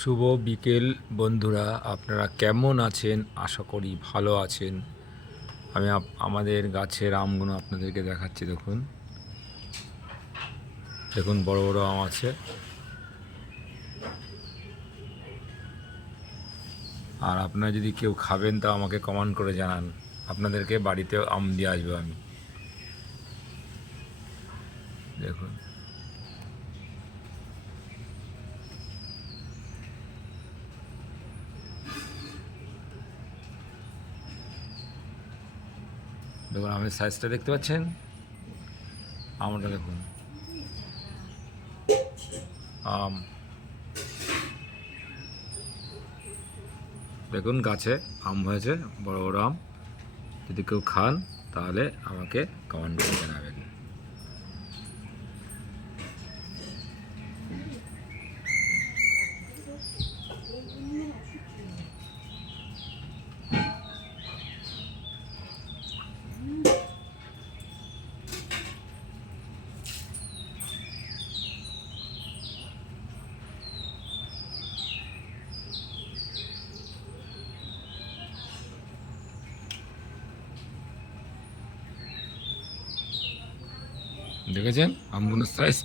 শুভ বিকেল বন্ধুরা, আপনারা কেমন আছেন? আশা করি ভালো আছেন। আমি আমাদের গাছের আমগুলো আপনাদেরকে দেখাচ্ছি। দেখুন দেখুন, বড় বড় আম আছে। আর আপনারা যদি কেউ খাবেন তা আমাকে কমেন্ট করে জানান, আপনাদেরকে বাড়িতে আম দিয়ে আসবো আমি। দেখুন দেখুন আমের সাইজটা দেখতে পাচ্ছেন? আমটা দেখুন, আম দেখুন, গাছে আম হয়েছে, বড় বড় আম। যদি কেউ খান তাহলে আমাকে কমেন্ট করে জানাবেন। দেখেছেন আমগুলোর সাইজ?